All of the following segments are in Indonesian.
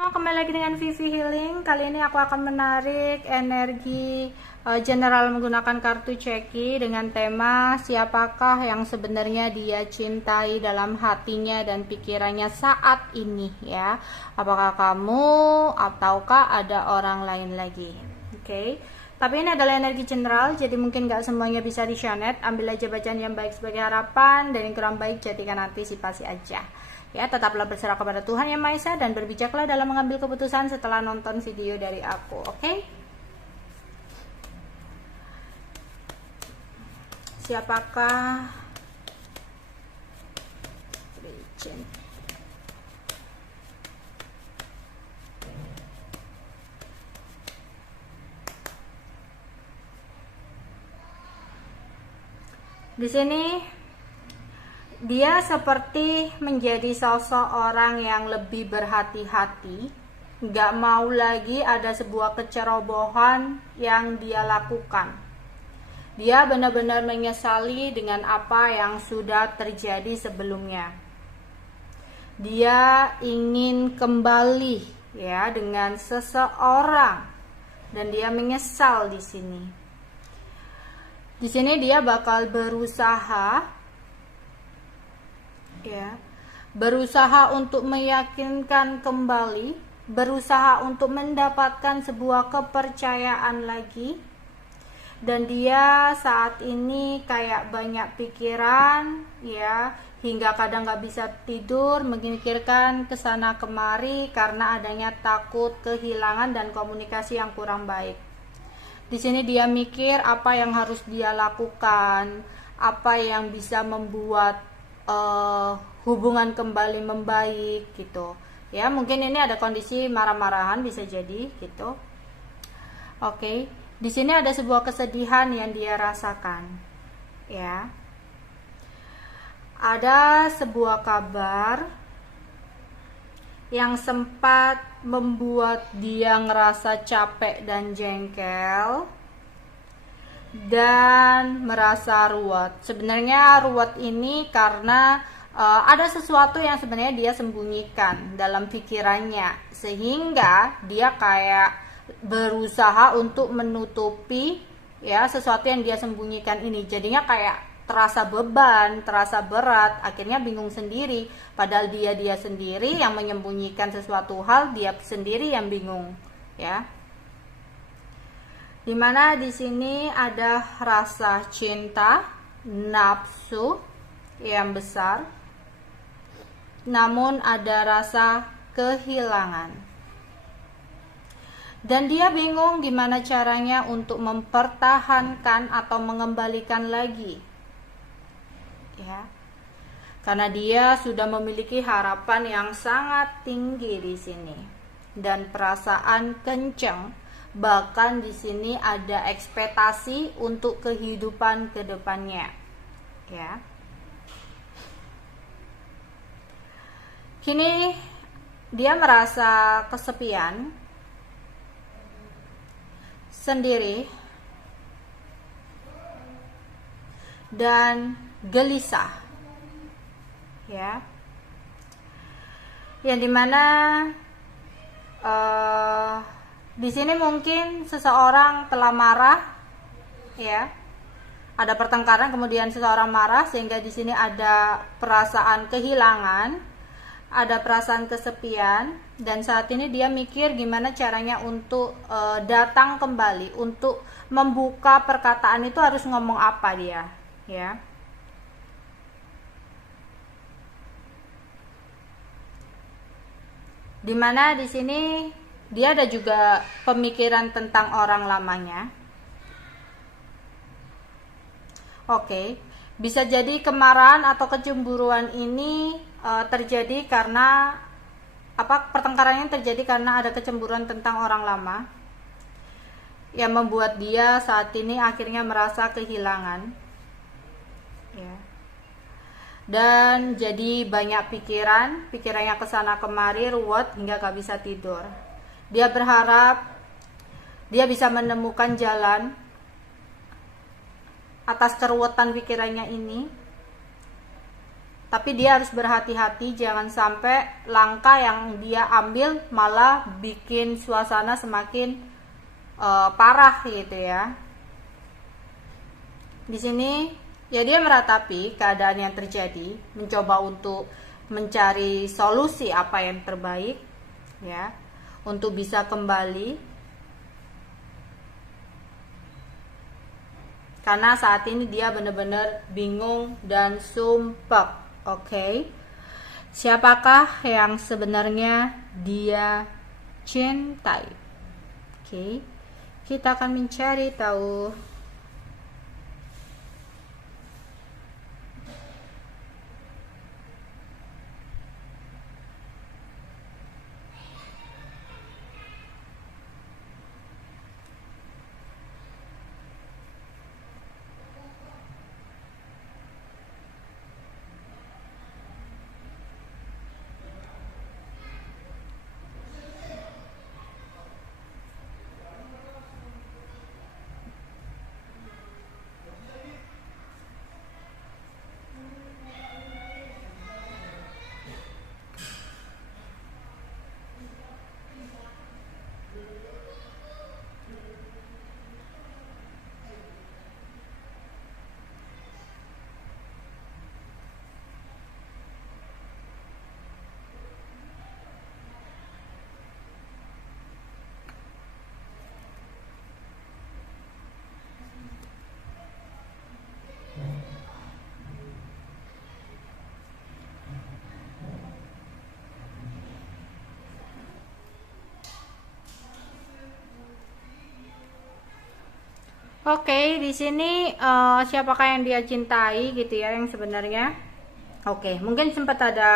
Kembali lagi dengan Vivi Healing. Kali ini aku akan menarik energi general menggunakan kartu Ceki dengan tema siapakah yang sebenarnya dia cintai dalam hatinya dan pikirannya saat ini ya. Apakah kamu ataukah ada orang lain lagi? Oke. Tapi ini adalah energi general, jadi mungkin gak semuanya bisa di-shanet. Ambil aja bacaan yang baik sebagai harapan, dan yang kurang baik jadikan antisipasi aja. Ya, tetaplah berserah kepada Tuhan Yang Maha Esa dan berbijaklah dalam mengambil keputusan setelah nonton video dari aku, oke? Siapakah Regent? Di sini dia seperti menjadi sosok orang yang lebih berhati-hati, gak mau lagi ada sebuah kecerobohan yang dia lakukan. Dia benar-benar menyesali dengan apa yang sudah terjadi sebelumnya. Dia ingin kembali ya dengan seseorang dan dia menyesal di sini. Di sini dia bakal berusaha berusaha untuk meyakinkan kembali, berusaha untuk mendapatkan sebuah kepercayaan lagi. Dan dia saat ini kayak banyak pikiran ya, hingga kadang gak bisa tidur, memikirkan kesana kemari karena adanya takut kehilangan dan komunikasi yang kurang baik. Di sini dia mikir apa yang harus dia lakukan, apa yang bisa membuat hubungan kembali membaik gitu ya. Mungkin ini ada kondisi marah-marahan, bisa jadi gitu. Oke. Di sini ada sebuah kesedihan yang dia rasakan ya. Ada sebuah kabar yang sempat membuat dia ngerasa capek dan jengkel dan merasa ruwet. Sebenarnya ruwet ini karena ada sesuatu yang sebenarnya dia sembunyikan dalam pikirannya, sehingga dia kayak berusaha untuk menutupi ya sesuatu yang dia sembunyikan ini. Jadinya kayak terasa beban, terasa berat, akhirnya bingung sendiri, padahal dia sendiri yang menyembunyikan sesuatu hal, dia sendiri yang bingung ya. Dimana di sini ada rasa cinta, nafsu yang besar, namun ada rasa kehilangan. Dan dia bingung gimana caranya untuk mempertahankan atau mengembalikan lagi. Ya. Karena dia sudah memiliki harapan yang sangat tinggi di sini dan perasaan kenceng. Bahkan di sini ada ekspektasi untuk kehidupan ke depannya. Ya. Kini dia merasa kesepian, sendiri, dan gelisah. Ya. Yang dimana di sini mungkin seseorang telah marah, ya, ada pertengkaran, kemudian seseorang marah sehingga di sini ada perasaan kehilangan, ada perasaan kesepian, dan saat ini dia mikir gimana caranya untuk datang kembali, untuk membuka perkataan itu harus ngomong apa dia, ya. Dimana di sini dia ada juga pemikiran tentang orang lamanya. Oke, bisa jadi kemarahan atau kecemburuan ini terjadi karena pertengkarannya terjadi karena ada kecemburuan tentang orang lama yang membuat dia saat ini akhirnya merasa kehilangan. Ya. Dan jadi banyak pikirannya kesana kemari, ruwet hingga gak bisa tidur. Dia berharap dia bisa menemukan jalan atas keruwetan pikirannya ini. tapi dia harus berhati-hati, jangan sampai langkah yang dia ambil malah bikin suasana semakin parah gitu ya. Di sini ya dia meratapi keadaan yang terjadi, mencoba untuk mencari solusi apa yang terbaik ya, untuk bisa kembali. Karena saat ini dia benar-benar bingung dan sumpah. Oke. Siapakah yang sebenarnya dia cintai? Oke. Kita akan mencari tahu. Oke, di sini siapakah yang dia cintai gitu ya yang sebenarnya? Oke, mungkin sempat ada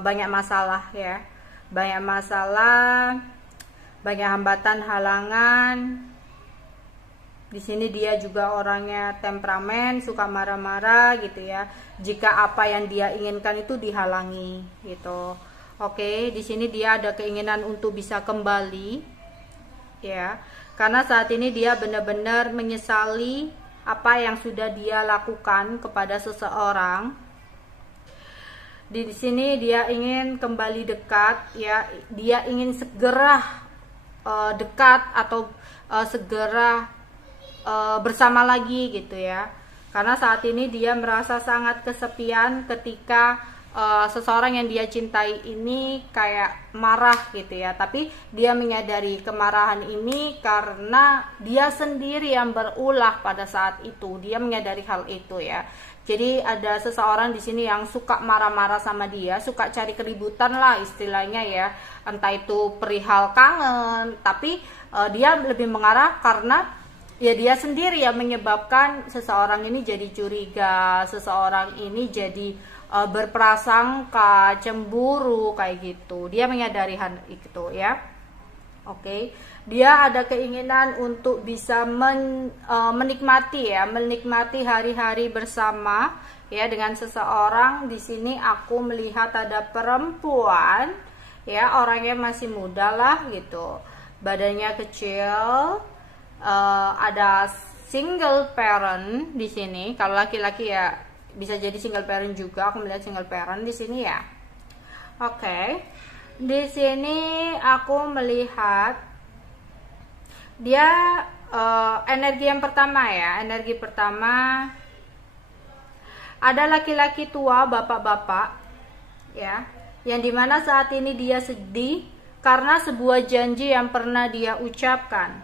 banyak masalah ya. Banyak masalah, banyak hambatan, halangan. Di sini dia juga orangnya temperamen, suka marah-marah gitu ya. Jika apa yang dia inginkan itu dihalangi gitu. Oke, di sini dia ada keinginan untuk bisa kembali ya. Karena saat ini dia benar-benar menyesali apa yang sudah dia lakukan kepada seseorang. Di sini dia ingin kembali dekat ya, dia ingin segera dekat atau segera bersama lagi gitu ya. Karena saat ini dia merasa sangat kesepian ketika seseorang yang dia cintai ini kayak marah gitu ya, tapi dia menyadari kemarahan ini karena dia sendiri yang berulah pada saat itu. Dia menyadari hal itu ya. Jadi ada seseorang di sini yang suka marah-marah sama dia, suka cari keributan lah istilahnya ya. Entah itu perihal kangen, tapi dia lebih mengarah karena ya dia sendiri yang menyebabkan seseorang ini jadi curiga, seseorang ini jadi berprasangka, cemburu kayak gitu. Dia menyadari hal itu ya. Oke. Dia ada keinginan untuk bisa menikmati ya, menikmati hari-hari bersama ya dengan seseorang. Di sini aku melihat ada perempuan ya, orangnya masih muda lah gitu. Badannya kecil, ada single parent di sini. Kalau laki-laki ya bisa jadi single parent juga. Aku melihat single parent di sini ya. Oke. Di sini aku melihat dia energi yang pertama ya. Energi pertama ada laki-laki tua, bapak-bapak ya, yang dimana saat ini dia sedih karena sebuah janji yang pernah dia ucapkan.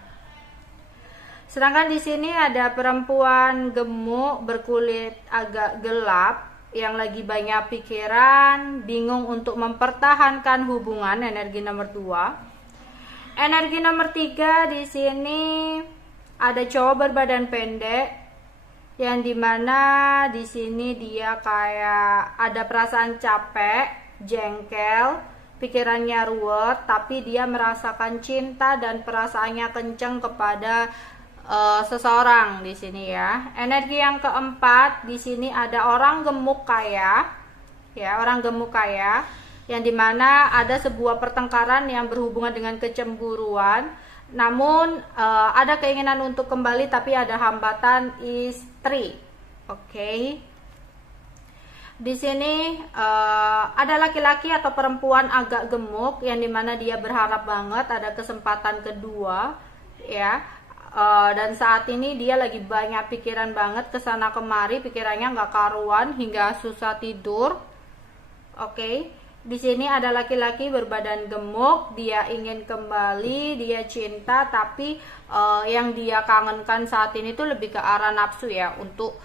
Sedangkan di sini ada perempuan gemuk berkulit agak gelap yang lagi banyak pikiran, bingung untuk mempertahankan hubungan, energi nomor 2. Energi nomor 3 di sini ada cowok berbadan pendek yang dimana di sini dia kayak ada perasaan capek, jengkel, pikirannya ruwet, tapi dia merasakan cinta dan perasaannya kenceng kepada seseorang di sini ya. Energi yang keempat di sini ada orang gemuk kaya, ya orang gemuk kaya, yang dimana ada sebuah pertengkaran yang berhubungan dengan kecemburuan. Namun ada keinginan untuk kembali, tapi ada hambatan istri. Oke. Di sini ada laki-laki atau perempuan agak gemuk yang dimana dia berharap banget ada kesempatan kedua, ya. Dan saat ini dia lagi banyak pikiran banget kesana kemari, pikirannya nggak karuan hingga susah tidur. Oke, di sini ada laki-laki berbadan gemuk, dia ingin kembali, dia cinta, tapi yang dia kangenkan saat ini tuh lebih ke arah nafsu ya, untuk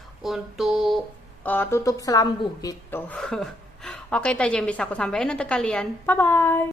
tutup selambu gitu. Oke, itu aja yang bisa aku sampaikan untuk kalian. Bye bye.